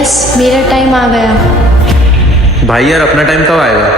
Yes, मेरा time आ गया। भाई यार अपना टाइम कब आएगा?